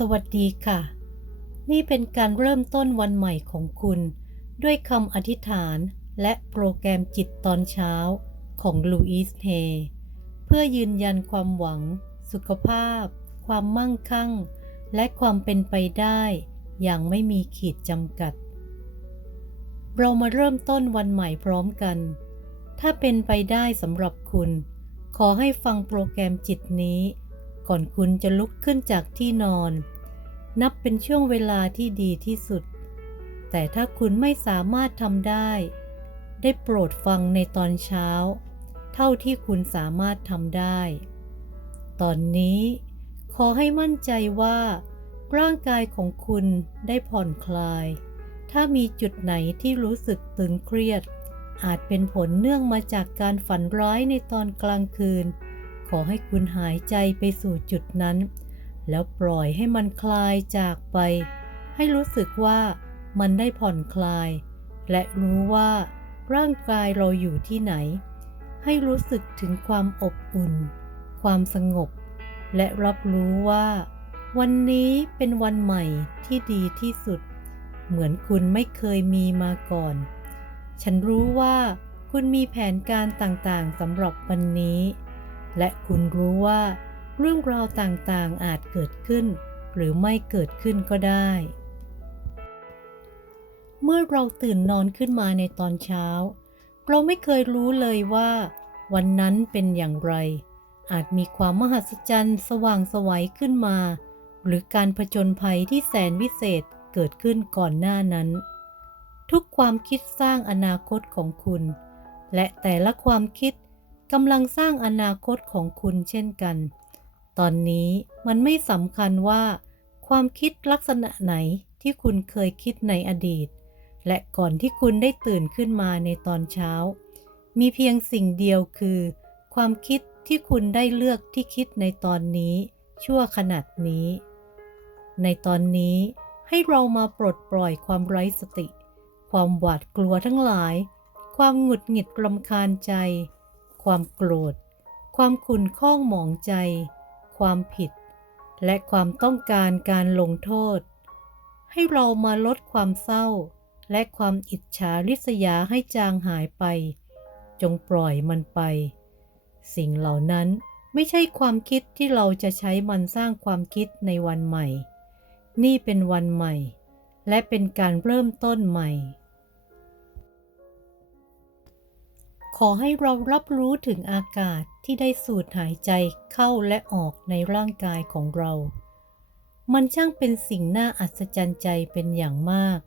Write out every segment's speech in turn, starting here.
สวัสดีค่ะ นี่เป็นการเริ่มต้นวันใหม่ของคุณ ด้วยคำอธิษฐานและโปรแกรมจิตตอนเช้าของลูอิสเฮเพื่อยืนยันความหวัง สุขภาพ ความมั่งคั่ง และความเป็นไปได้ อย่างไม่มีขีดจำกัด เรามาเริ่มต้นวันใหม่พร้อมกัน ถ้าเป็นไปได้สำหรับคุณ ขอให้ฟังโปรแกรมจิตนี้ ก่อนคุณจะลุกขึ้นจากที่นอน นับเป็นช่วงเวลาที่ดีที่สุด แต่ถ้าคุณไม่สามารถทำได้ ได้โปรดฟังในตอนเช้า เท่าที่คุณสามารถทำได้ ตอนนี้ขอให้มั่นใจว่า ร่างกายของคุณได้ผ่อนคลาย ถ้ามีจุดไหนที่รู้สึกตึงเครียด อาจเป็นผลเนื่องมาจากการฝันร้ายในตอนกลางคืน ขอให้คุณหายใจไปสู่จุดนั้น แล้วปล่อยให้มันคลายจากไป ให้รู้สึกว่ามันได้ผ่อนคลาย และรู้ว่าร่างกายเราอยู่ที่ไหน ให้รู้สึกถึงความอบอุ่น ความสงบ และรับรู้ว่า วันนี้เป็นวันใหม่ที่ดีที่สุด เหมือนคุณไม่เคยมีมาก่อน ฉันรู้ว่าคุณมีแผนการต่างๆสำหรับวันนี้ และคุณรู้ว่า เรื่องราวต่างๆอาจเกิดขึ้น หรือไม่เกิดขึ้นก็ได้ เมื่อเราตื่นนอนขึ้นมาในตอนเช้า เราไม่เคยรู้เลยว่า วันนั้นเป็นอย่างไร อาจมีความมหัศจรรย์สว่างไสวัยขึ้นมา หรือการผจญภัยที่แสนวิเศษเกิดขึ้นก่อนหน้านั้น ทุกความคิดสร้างอนาคตของคุณ และแต่ละความคิด กำลังสร้างอนาคตของคุณเช่นกัน ตอนนี้มันไม่สำคัญว่า ความคิดลักษณะไหนที่คุณเคยคิดในอดีต และก่อนที่คุณได้ตื่นขึ้นมาในตอนเช้า มีเพียงสิ่งเดียวคือ ความคิดที่คุณได้เลือกที่คิดในตอนนี้ ชั่วขนาดนี้ ในตอนนี้ให้เรามาปลดปล่อยความไร้สติ ความหวาดกลัวทั้งหลาย ความหงุดหงิดรำคาญใจ ความโกรธ ความขุ่นข้องหมองใจ ความผิด และความต้องการการลงโทษ ให้เรามาลดความเศร้า และความอิจฉาริษยาให้จางหายไป จงปล่อยมันไป สิ่งเหล่านั้นไม่ใช่ความคิดที่เราจะใช้มันสร้างความคิดในวันใหม่ นี่เป็นวันใหม่ และเป็นการเริ่มต้นใหม่ ขอให้เรารับรู้ถึงอากาศที่ได้สูดหายใจเข้าและออกในร่างกายของเรา มันช่างเป็นสิ่งน่าอัศจรรย์ใจเป็นอย่างมาก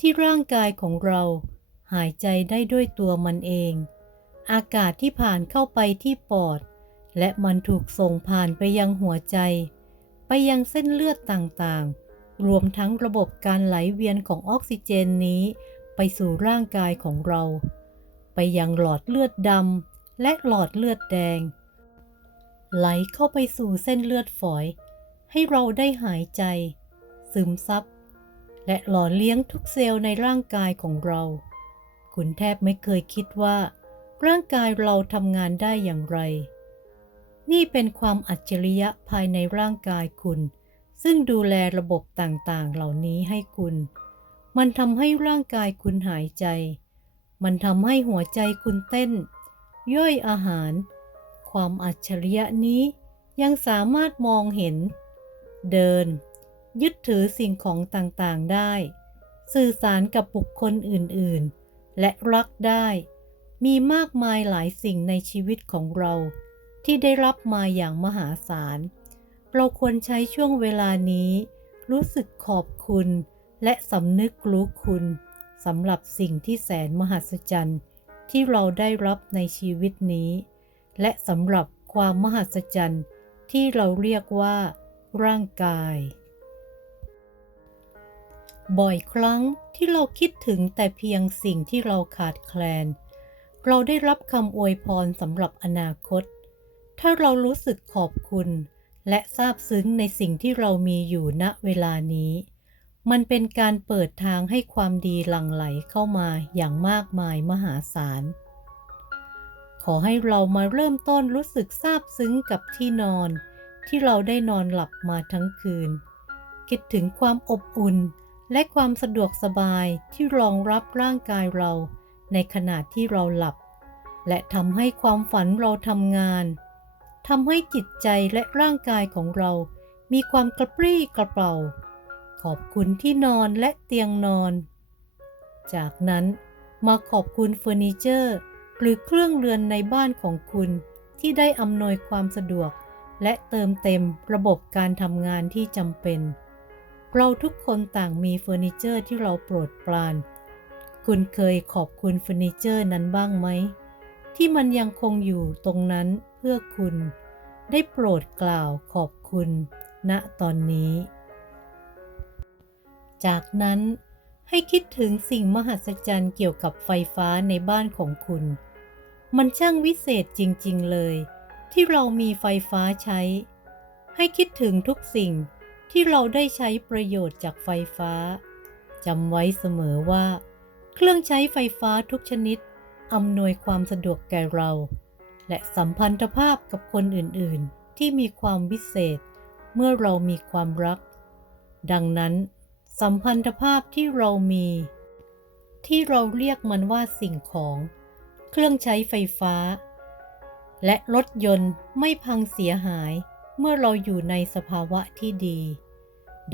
ที่ร่างกายของเราหายใจได้ด้วยตัวมันเอง อากาศที่ผ่านเข้าไปที่ปอด และมันถูกส่งผ่านไปยังหัวใจ ไปยังเส้นเลือดต่างๆ รวมทั้งระบบการไหลเวียนของออกซิเจนนี้ ไปสู่ร่างกายของเรา ไปยังหลอดเลือดดำและหลอดเลือดแดง ไหลเข้าไปสู่เส้นเลือดฝอย ให้เราได้หายใจ ซึมซับ และหล่อเลี้ยงทุกเซลล์ในร่างกายของเรา คุณแทบไม่เคยคิดว่า ร่างกายเราทำงานได้อย่างไร นี่เป็นความอัจฉริยะภายในร่างกายคุณ ซึ่งดูแลระบบต่างๆ เหล่านี้ให้คุณ มันทำให้ร่างกายคุณหายใจ มันทำให้หัวใจคุณเต้น ย่อยอาหาร ความอัจฉริยะนี้ยังสามารถมองเห็น เดิน ยึดถือสิ่งของต่างๆได้ สื่อสารกับบุคคลอื่นๆ และรักได้ มีมากมายหลายสิ่งในชีวิตของเรา ที่ได้รับมาอย่างมหาศาล เราควรใช้ช่วงเวลานี้ รู้สึกขอบคุณ และสำนึกรู้คุณ สำหรับสิ่งที่แสนมหัศจรรย์ที่เราได้รับในชีวิตนี้ และสำหรับความมหัศจรรย์ที่เราเรียกว่า ร่างกาย บ่อยครั้งที่เราคิดถึงแต่เพียงสิ่งที่เราขาดแคลน เราได้รับคำอวยพรสำหรับอนาคต ถ้าเรารู้สึกขอบคุณ และซาบซึ้งในสิ่งที่เรามีอยู่ณเวลานี้ มันเป็นการเปิดทางให้ความดีหลั่งไหลเข้ามาอย่างมากมายมหาศาล ขอให้เรามาเริ่มต้นรู้สึกซาบซึ้งกับที่นอน ที่เราได้นอนหลับมาทั้งคืน คิดถึงความอบอุ่นและความสะดวกสบายที่รองรับร่างกายเรา ในขณะที่เราหลับ และทำให้ความฝันเราทำงานทำให้จิตใจและร่างกายของเรา มีความกระปรี้กระเป๋า ขอบคุณที่นอนและเตียงนอน จากนั้นมาขอบคุณเฟอร์นิเจอร์ หรือเครื่องเรือนในบ้านของคุณที่ได้อำนวยความสะดวก และเติมเต็มระบบการทำงานที่จำเป็น เราทุกคนต่างมีเฟอร์นิเจอร์ที่เราโปรดปราน คุณเคยขอบคุณเฟอร์นิเจอร์นั้นบ้างไหม ที่มันยังคงอยู่ตรงนั้นเพื่อคุณ ได้โปรดกล่าวขอบคุณณตอนนี้ จากนั้นให้คิดถึงสิ่งมหัศจรรย์เกี่ยวกับไฟฟ้าในบ้านของคุณ มันช่างวิเศษจริง ๆ เลย ที่เรามีไฟฟ้าใช้ ให้คิดถึงทุกสิ่งที่เราได้ใช้ประโยชน์จากไฟฟ้าจำไว้เสมอว่า เครื่องใช้ไฟฟ้าทุกชนิดอำนวยความสะดวกแก่เรา และสัมพันธภาพกับคนอื่น ๆ ที่มีความวิเศษ เมื่อเรามีความรัก ดังนั้น สัมพันธภาพที่เรามี ที่เราเรียกมันว่าสิ่งของ เครื่องใช้ไฟฟ้า และรถยนต์ไม่พังเสียหายเมื่อเราอยู่ในสภาวะที่ดี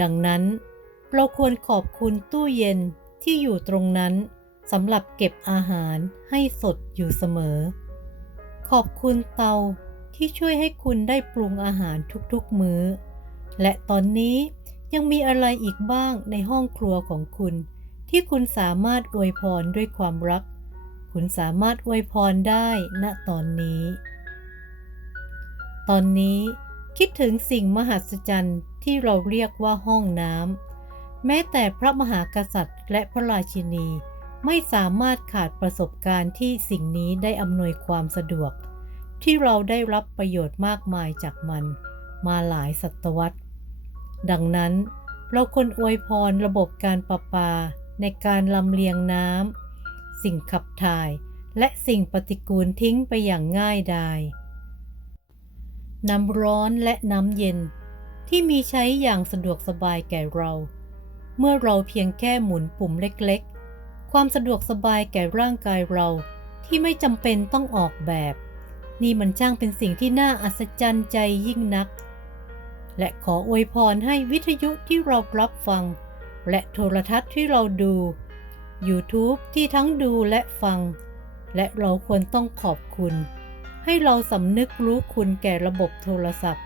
ดังนั้น เราควรขอบคุณตู้เย็นที่อยู่ตรงนั้นสำหรับเก็บอาหารให้สดอยู่เสมอ ขอบคุณเตาที่ช่วยให้คุณได้ปรุงอาหารทุกๆมื้อ และตอนนี้ ยังมีอะไรอีกบ้างในห้องครัวของคุณ ที่คุณสามารถอวยพรด้วยความรัก คุณสามารถอวยพรได้ณตอนนี้ ตอนนี้คิดถึงสิ่งมหัศจรรย์ที่เราเรียกว่าห้องน้ำแม้แต่พระมหากษัตริย์และพระราชินี ไม่สามารถขาดประสบการณ์ที่สิ่งนี้ได้อำนวยความสะดวก ที่เราได้รับประโยชน์มากมายจากมัน มาหลายศตวรรษ ดังนั้นเราควรอวยพรระบบการประปาในการลำเลียงน้ำสิ่งขับถ่ายและสิ่งปฏิกูลทิ้งไปอย่างง่ายดาย น้ำร้อนและน้ำเย็นที่มีใช้อย่างสะดวกสบายแก่เรา เมื่อเราเพียงแค่หมุนปุ่มเล็กๆ ความสะดวกสบายแก่ร่างกายเราที่ไม่จำเป็นต้องออกแบบ นี่มันช่างเป็นสิ่งที่น่าอัศจรรย์ใจยิ่งนัก และขออวยพรให้วิทยุที่เรารับฟัง และโทรทัศน์ที่เราดู YouTube ที่ทั้งดูและฟัง และเราควรต้องขอบคุณ ให้เราสำนึกรู้คุณแก่ระบบโทรศัพท์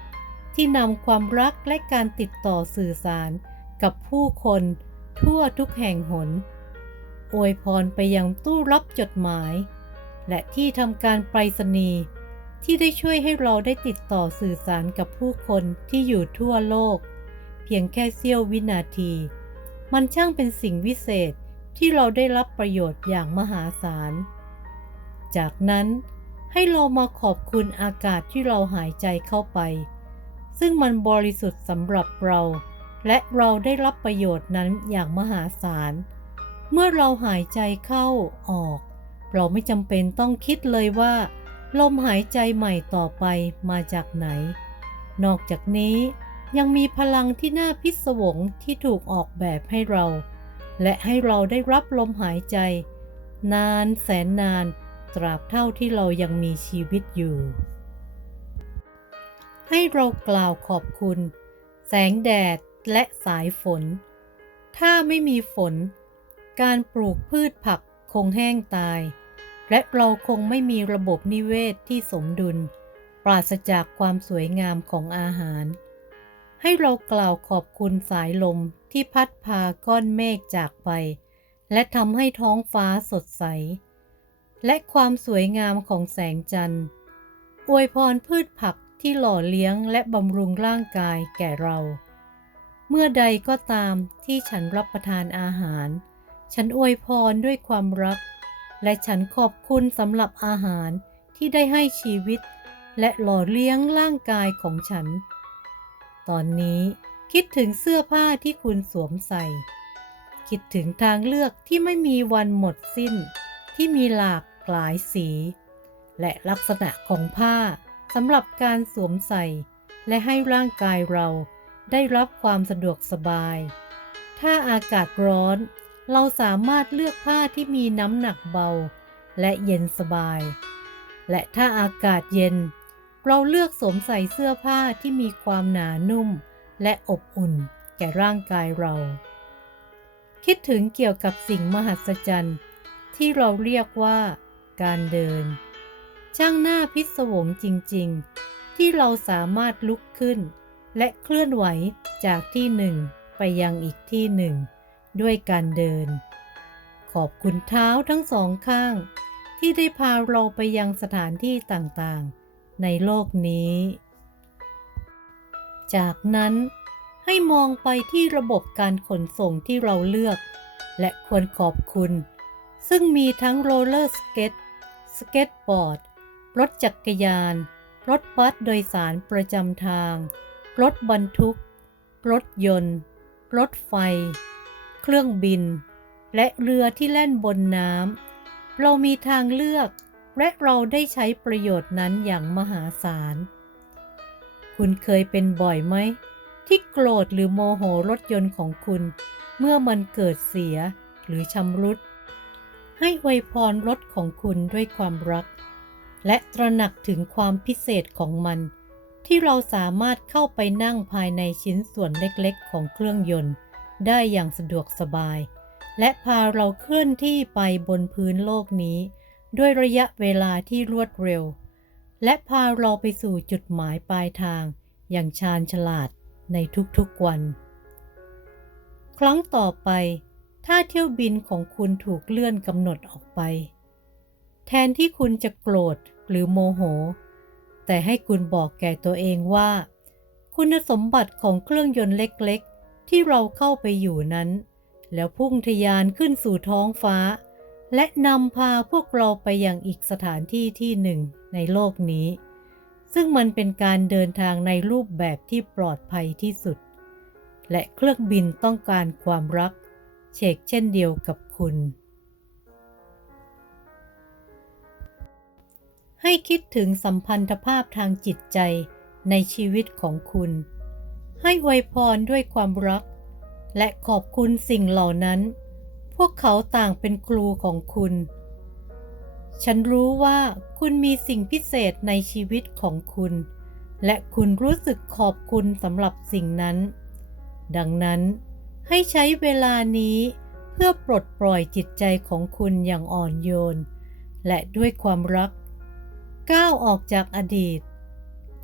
ที่นำความรักและการติดต่อสื่อสารกับผู้คนทั่วทุกแห่งหน อวยพรไปยังตู้รับจดหมาย และที่ทำการไปรษณีย์ ที่ได้ช่วยให้เราได้ติดต่อสื่อสารกับผู้คนที่อยู่ทั่วโลก เพียงแค่เสี้ยววินาที มันช่างเป็นสิ่งวิเศษที่เราได้รับประโยชน์อย่างมหาศาล จากนั้นให้เรามาขอบคุณอากาศที่เราหายใจเข้าไป ซึ่งมันบริสุทธิ์สำหรับเรา และเราได้รับประโยชน์นั้นอย่างมหาศาล เมื่อเราหายใจเข้าออก เราไม่จำเป็นต้องคิดเลยว่า ลมหายใจใหม่ต่อไปมาจากไหน นอกจากนี้ยังมีพลังที่น่าพิศวงที่ถูกออกแบบให้เรา และให้เราได้รับลมหายใจ นานแสนนานตราบเท่าที่เรายังมีชีวิตอยู่ ให้เรากล่าวขอบคุณ แสงแดดและสายฝน ถ้าไม่มีฝน การปลูกพืชผักคงแห้งตาย และเราคงไม่มีระบบนิเวศที่สมดุล ปราศจากความสวยงามของอาหาร ให้เรากล่าวขอบคุณสายลมที่พัดพาก้อนเมฆจากไป และทำให้ท้องฟ้าสดใส และความสวยงามของแสงจันทร์ อวยพรพืชผักที่หล่อเลี้ยงและบำรุงร่างกายแก่เรา เมื่อใดก็ตามที่ฉันรับประทานอาหาร ฉันอวยพรด้วยความรัก และฉันขอบคุณสำหรับอาหารที่ได้ให้ชีวิต และหล่อเลี้ยงร่างกายของฉัน ตอนนี้คิดถึงเสื้อผ้าที่คุณสวมใส่ คิดถึงทางเลือกที่ไม่มีวันหมดสิ้น ที่มีหลากหลายสี และลักษณะของผ้าสำหรับการสวมใส่ และให้ร่างกายเราได้รับความสะดวกสบาย ถ้าอากาศร้อน เราสามารถเลือกผ้าที่มีน้ำหนักเบา และเย็นสบาย และถ้าอากาศเย็น เราเลือกสวมใส่เสื้อผ้าที่มีความหนานุ่ม และอบอุ่นแก่ร่างกายเรา คิดถึงเกี่ยวกับสิ่งมหัศจรรย์ ที่เราเรียกว่าการเดิน ช่างหน้าพิศวงจริง ๆ ที่เราสามารถลุกขึ้น และเคลื่อนไหวจากที่หนึ่งไปยังอีกที่หนึ่ง ด้วยการเดิน ขอบคุณเท้าทั้งสองข้าง ที่ได้พาเราไปยังสถานที่ต่างๆ ในโลกนี้ จากนั้นให้มองไปที่ระบบการขนส่งที่เราเลือก และควรขอบคุณ ซึ่งมีทั้งโรลเลอร์สเก็ตสเก็ตบอร์ด รถจักรยาน รถบัสโดยสารประจำทาง รถบรรทุก รถยนต์ รถไฟ เครื่องบิน และเรือที่แล่นบนน้ำเรามีทางเลือก และเราได้ใช้ประโยชน์นั้นอย่างมหาศาล คุณเคยเป็นบ่อยไหม ที่โกรธหรือโมโหรถยนต์ของคุณ เมื่อมันเกิดเสียหรือชำรุด ให้อวยพรรถของคุณด้วยความรัก และตระหนักถึงความพิเศษของมันที่เราสามารถเข้าไปนั่งภายในชิ้นส่วนเล็กๆ ของเครื่องยนต์ ได้อย่างสะดวกสบาย และพาเราเคลื่อนที่ไปบนพื้นโลกนี้ ด้วยระยะเวลาที่รวดเร็ว และพาเราไปสู่จุดหมายปลายทาง อย่างชาญฉลาดในทุกๆวัน ครั้งต่อไป ถ้าเที่ยวบินของคุณถูกเลื่อนกำหนดออกไป แทนที่คุณจะโกรธหรือโมโห แต่ให้คุณบอกแก่ตัวเองว่า คุณสมบัติของเครื่องยนต์เล็ก ที่เราเข้าไปอยู่นั้น แล้วพุ่งทะยานขึ้นสู่ท้องฟ้า และนำพาพวกเราไปยังอีกสถานที่ที่หนึ่งในโลกนี้ ซึ่งมันเป็นการเดินทางในรูปแบบที่ปลอดภัยที่สุด และเครื่องบินต้องการความรัก เชกเช่นเดียวกับคุณ ให้คิดถึงสัมพันธภาพทางจิตใจในชีวิตของคุณ ให้อวยพรด้วยความรัก และขอบคุณสิ่งเหล่านั้น พวกเขาต่างเป็นครูของคุณ ฉันรู้ว่าคุณมีสิ่งพิเศษในชีวิตของคุณ และคุณรู้สึกขอบคุณสำหรับสิ่งนั้น ดังนั้น ให้ใช้เวลานี้เพื่อปลดปล่อยจิตใจของคุณอย่างอ่อนโยน และด้วยความรัก ก้าวออกจากอดีต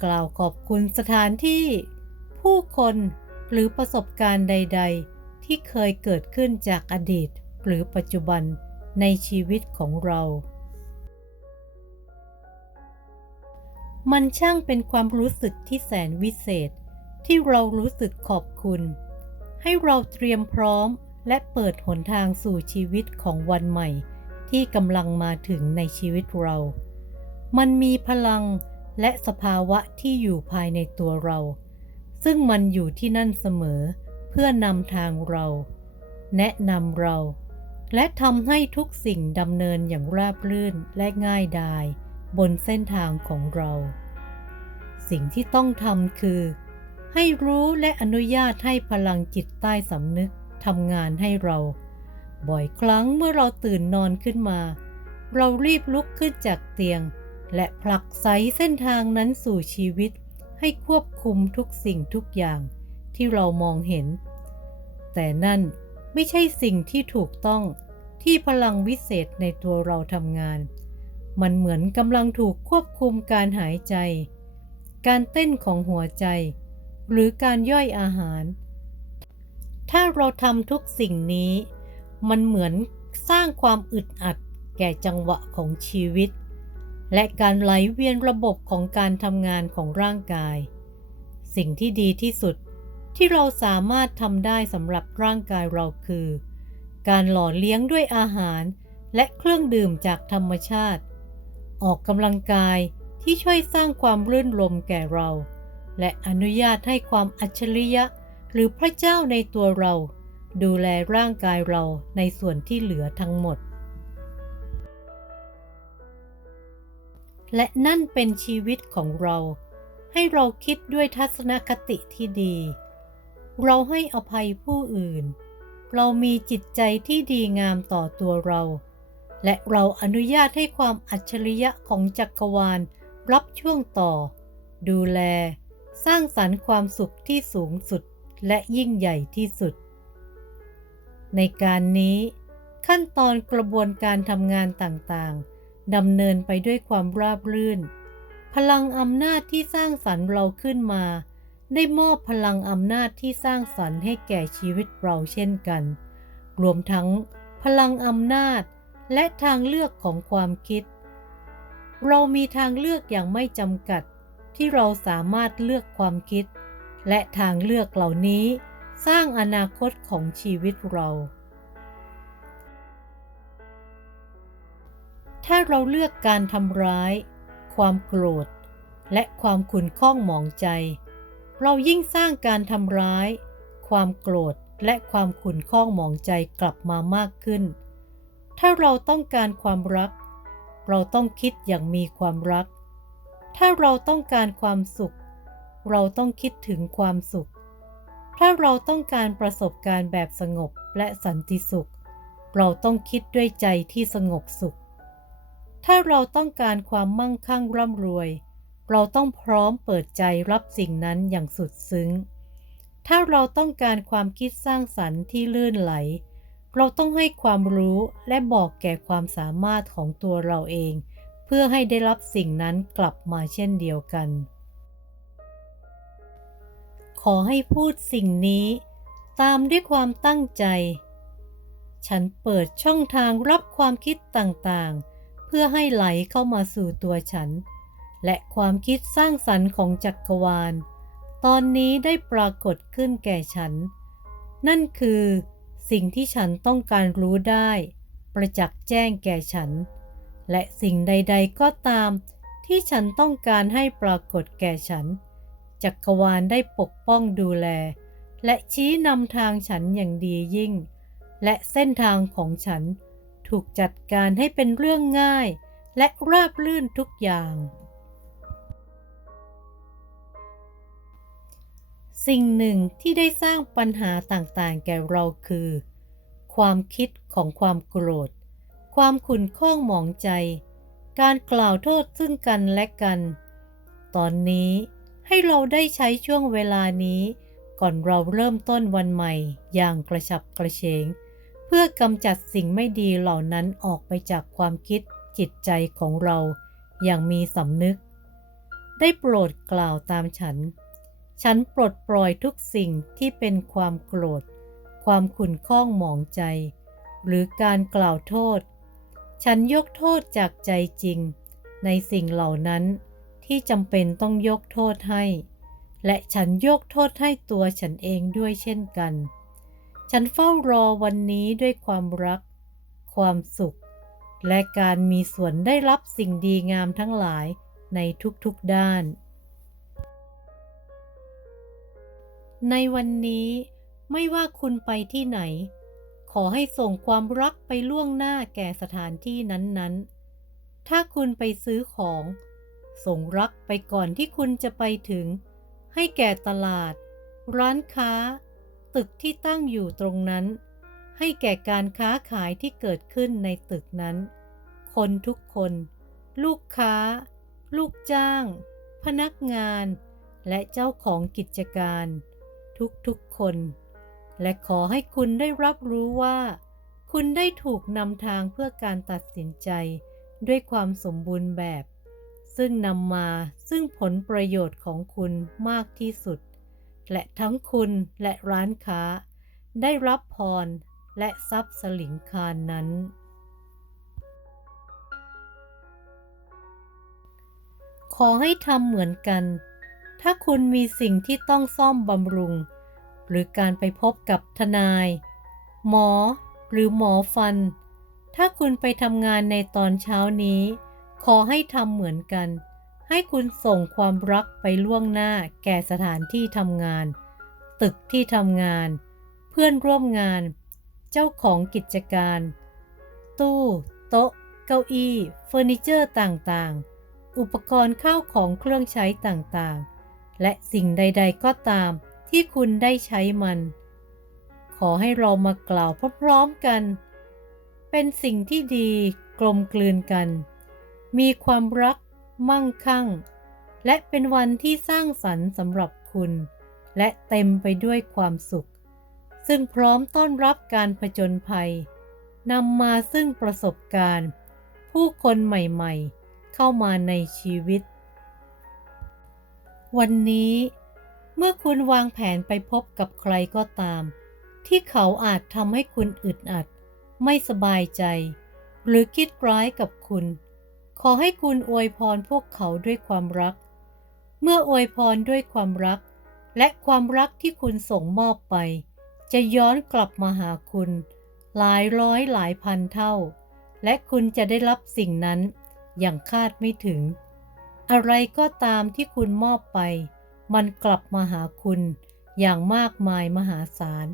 กล่าวขอบคุณสถานที่ ผู้คนหรือประสบการณ์ใด ๆ ที่เคยเกิดขึ้นจากอดีตหรือปัจจุบันในชีวิตของเรา มันช่างเป็นความรู้สึกที่แสนวิเศษ ที่เรารู้สึกขอบคุณ ให้เราเตรียมพร้อมและเปิดหนทางสู่ชีวิตของวันใหม่ ที่กำลังมาถึงในชีวิตเรา มันมีพลังและสภาวะที่อยู่ภายในตัวเรา ซึ่งมันอยู่ที่นั่นเสมอ เพื่อนำทางเรา แนะนำเรา และทำให้ทุกสิ่งดำเนินอย่างราบรื่นและง่ายดายบนเส้นทางของเรา สิ่งที่ต้องทำคือ ให้รู้และอนุญาตให้พลังจิตใต้สำนึกทำงานให้เรา บ่อยครั้งเมื่อเราตื่นนอนขึ้นมา เรารีบลุกขึ้นจากเตียง และผลักไสเส้นทางนั้นสู่ชีวิต ให้ควบคุมทุกสิ่งทุกอย่างที่เรามองเห็น แต่นั่นไม่ใช่สิ่งที่ถูกต้องที่พลังวิเศษในตัวเราทำงาน มันเหมือนกำลังถูกควบคุมการหายใจ การเต้นของหัวใจ หรือการย่อยอาหาร ถ้าเราทำทุกสิ่งนี้ มันเหมือนสร้างความอึดอัดแก่จังหวะของชีวิต และการไหลเวียนระบบของการทำงานของร่างกาย สิ่งที่ดีที่สุดที่เราสามารถทำได้สำหรับร่างกายเราคือ การหล่อเลี้ยงด้วยอาหารและเครื่องดื่มจากธรรมชาติ ออกกำลังกายที่ช่วยสร้างความรื่นรมแก่เรา และอนุญาตให้ความอัจฉริยะหรือพระเจ้าในตัวเรา ดูแลร่างกายเราในส่วนที่เหลือทั้งหมด และนั่นเป็นชีวิตของเรา ให้เราคิดด้วยทัศนคติที่ดี เราให้อภัยผู้อื่น เรามีจิตใจที่ดีงามต่อตัวเรา และเราอนุญาตให้ความอัจฉริยะของจักรวาลรับช่วงต่อ ดูแล สร้างสรรค์ความสุขที่สูงสุดและยิ่งใหญ่ที่สุด ในการนี้ ขั้นตอนกระบวนการทำงานต่างๆ ดำเนินไปด้วยความราบรื่น พลังอำนาจที่สร้างสรรค์เราขึ้นมา ได้มอบพลังอำนาจที่สร้างสรรค์ให้แก่ชีวิตเราเช่นกัน รวมทั้งพลังอำนาจและทางเลือกของความคิด เรามีทางเลือกอย่างไม่จำกัดที่เราสามารถเลือกความคิด และทางเลือกเหล่านี้ สร้างอนาคตของชีวิตเรา ถ้าเราเลือกการทำร้าย ความโกรธ และความขุ่นข้องหมองใจ เรายิ่งสร้างการทำร้าย ความโกรธและความขุ่นข้องหมองใจกลับมามากขึ้น ถ้าเราต้องการความรัก เราต้องคิดอย่างมีความรัก ถ้าเราต้องการความสุข เราต้องคิดถึงความสุข ถ้าเราต้องการประสบการณ์แบบสงบและสันติสุข เราต้องคิดด้วยใจที่สงบสุข ถ้าเราต้องการความมั่งคั่งร่ำรวย เราต้องพร้อมเปิดใจรับสิ่งนั้นอย่างสุดซึ้ง ถ้าเราต้องการความคิดสร้างสรรค์ที่ลื่นไหล เราต้องให้ความรู้และบอกแก่ความสามารถของตัวเราเอง เพื่อให้ได้รับสิ่งนั้นกลับมาเช่นเดียวกัน ขอให้พูดสิ่งนี้ ตามด้วยความตั้งใจ ฉันเปิดช่องทางรับความคิดต่างๆ พื่อให้ไหลเข้ามาสู่ตัวฉัน และความคิดสร้างสรรค์ของจักรวาล ตอนนี้ได้ปรากฏขึ้นแก่ฉัน นั่นคือสิ่งที่ฉันต้องการรู้ได้ ประจักษ์แจ้งแก่ฉัน และสิ่งใด ๆ ก็ตาม ที่ฉันต้องการให้ปรากฏแก่ฉัน จักรวาลได้ปกป้องดูแล และชี้นำทางฉันอย่างดียิ่ง และเส้นทางของฉัน ถูกจัดการให้เป็นเรื่องง่าย และราบรื่นทุกอย่าง สิ่งหนึ่งที่ได้สร้างปัญหาต่างๆ แก่เราคือ ความคิดของความโกรธ ความขุ่นข้องหมองใจ การกล่าวโทษซึ่งกันและกัน ตอนนี้ให้เราได้ใช้ช่วงเวลานี้ ก่อนเราเริ่มต้นวันใหม่อย่างกระฉับกระเฉง พื่อกำจัดสิ่งไม่ดีเหล่านั้นออกไปจากความคิดจิตใจของเราอย่างมีสำนึก ได้โปรดกล่าวตามฉัน ฉันปลดปล่อยทุกสิ่งที่เป็นความโกรธ ความขุ่นข้องหมองใจ หรือการกล่าวโทษ ฉันยกโทษจากใจจริง ในสิ่งเหล่านั้นที่จำเป็นต้องยกโทษให้ และฉันยกโทษให้ตัวฉันเองด้วยเช่นกัน ฉันเฝ้ารอวันนี้ด้วยความรัก ความสุข และการมีส่วนได้รับสิ่งดีงามทั้งหลายในทุกๆด้าน ในวันนี้ไม่ว่าคุณไปที่ไหน ขอให้ส่งความรักไปล่วงหน้าแก่สถานที่นั้นๆ ถ้าคุณไปซื้อของ ส่งรักไปก่อนที่คุณจะไปถึง ให้แก่ตลาด ร้านค้า ตึกที่ตั้งอยู่ตรงนั้น ให้แก่การค้าขายที่เกิดขึ้นในตึกนั้น คนทุกคน ลูกค้า ลูกจ้าง พนักงาน และเจ้าของกิจการ ทุกๆคน และขอให้คุณได้รับรู้ว่า คุณได้ถูกนำทางเพื่อการตัดสินใจด้วยความสมบูรณ์แบบ ซึ่งนำมาซึ่งผลประโยชน์ของคุณมากที่สุด และทั้งคุณและร้านค้า ได้รับพรและทรัพย์สลิงคารนั้น ขอให้ทำเหมือนกัน ถ้าคุณมีสิ่งที่ต้องซ่อมบำรุง หรือการไปพบกับทนาย หมอหรือหมอฟัน ถ้าคุณไปทำงานในตอนเช้านี้ ขอให้ทำเหมือนกัน ให้คุณส่งความรักไปล่วงหน้าแก่สถานที่ทำงาน ตึกที่ทำงาน เพื่อนร่วมงาน เจ้าของกิจการ ตู้ โต๊ะ เก้าอี้เฟอร์นิเจอร์ต่างๆ อุปกรณ์ข้าวของเครื่องใช้ต่างๆ และสิ่งใด ๆ ก็ตามที่คุณได้ใช้มัน ขอให้เรามากล่าวพร้อมๆกัน เป็นสิ่งที่ดีกลมกลืนกัน มีความรัก มั่งคั่ง และเป็นวันที่สร้างสรรค์สำหรับคุณ และเต็มไปด้วยความสุข ซึ่งพร้อมต้อนรับการผจญภัยนำมาซึ่งประสบการณ์ ผู้คนใหม่ๆ เข้ามาในชีวิต วันนี้ เมื่อคุณวางแผนไปพบกับใครก็ตาม ที่เขาอาจทำให้คุณอึดอัด ไม่สบายใจ หรือคิดร้ายกับคุณ อให้คุณอวยพรพวกเขาด้วยความรัก เมื่ออวยพรด้วยความรัก และความรักที่คุณส่งมอบไป จะย้อนกลับมาหาคุณ หลายร้อยหลายพันเท่า และคุณจะได้รับสิ่งนั้นอย่างคาดไม่ถึง อะไรก็ตามที่คุณมอบไป มันกลับมาหาคุณอย่างมากมายมหาศาล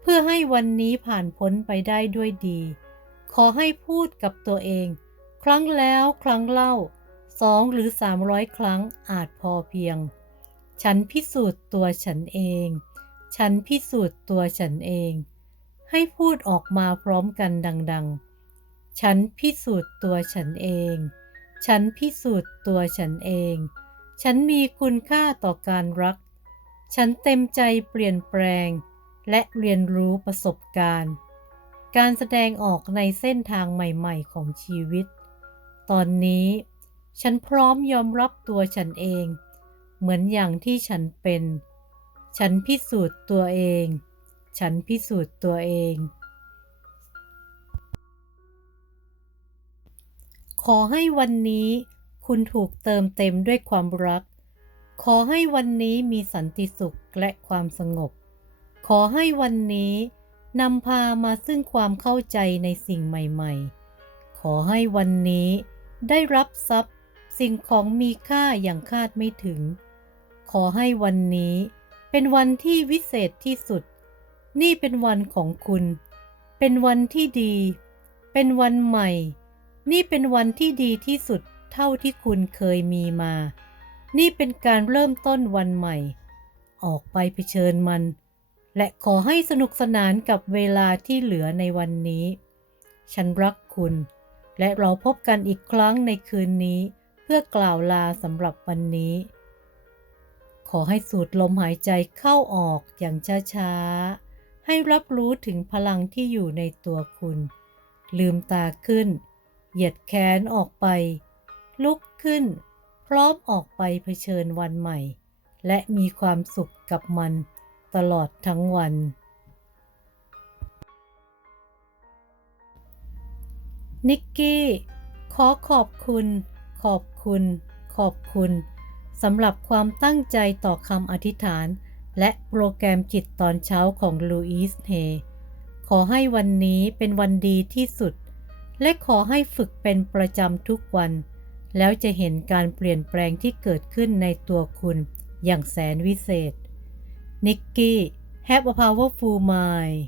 เพื่อให้วันนี้ผ่านพ้นไปได้ด้วยดี ขอให้พูดกับตัวเอง ครั้งแล้วครั้งเล่าสองหรือสามร้อยครั้งอาจพอเพียง ฉันพิสูจน์ตัวฉันเอง ฉันพิสูจน์ตัวฉันเอง ให้พูดออกมาพร้อมกันดัง ๆ ฉันพิสูจน์ตัวฉันเอง ฉันพิสูจน์ตัวฉันเอง ฉันมีคุณค่าต่อการรัก ฉันเต็มใจเปลี่ยนแปลง และเรียนรู้ประสบการณ์ การแสดงออกในเส้นทางใหม่ ๆ ของชีวิต ตอนนี้ฉันพร้อมยอมรับตัวฉันเอง เหมือนอย่างที่ฉันเป็น ฉันพิสูจน์ตัวเอง ฉันพิสูจน์ตัวเอง ขอให้วันนี้คุณถูกเติมเต็มด้วยความรัก ขอให้วันนี้มีสันติสุขและความสงบ ขอให้วันนี้นำพามาซึ่งความเข้าใจในสิ่งใหม่ ๆ ขอให้วันนี้ ได้รับทรัพย์สิ่งของมีค่าอย่างคาดไม่ถึง ขอให้วันนี้เป็นวันที่วิเศษที่สุด นี่เป็นวันของคุณ เป็นวันที่ดี เป็นวันใหม่ นี่เป็นวันที่ดีที่สุดเท่าที่คุณเคยมีมา นี่เป็นการเริ่มต้นวันใหม่ ออกไปเผชิญมัน และขอให้สนุกสนานกับเวลาที่เหลือในวันนี้ ฉันรักคุณ และเราพบกันอีกครั้งในคืนนี้ เพื่อกล่าวลาสำหรับวันนี้ ขอให้สูดลมหายใจเข้าออกอย่างช้าๆ ให้รับรู้ถึงพลังที่อยู่ในตัวคุณ ลืมตาขึ้น เหยียดแขนออกไป ลุกขึ้น พร้อมออกไปเผชิญวันใหม่ และมีความสุขกับมันตลอดทั้งวัน นิกกี้ ขอขอบคุณ ขอบคุณ ขอบคุณสำหรับความตั้งใจต่อคำอธิษฐาน และโปรแกรมจิตตอนเช้าของลูอิสเฮขอให้วันนี้เป็นวันดีที่สุด และขอให้ฝึกเป็นประจำทุกวัน แล้วจะเห็นการเปลี่ยนแปลงที่เกิดขึ้นในตัวคุณอย่างแสนวิเศษนิกกี้ Have a powerful mind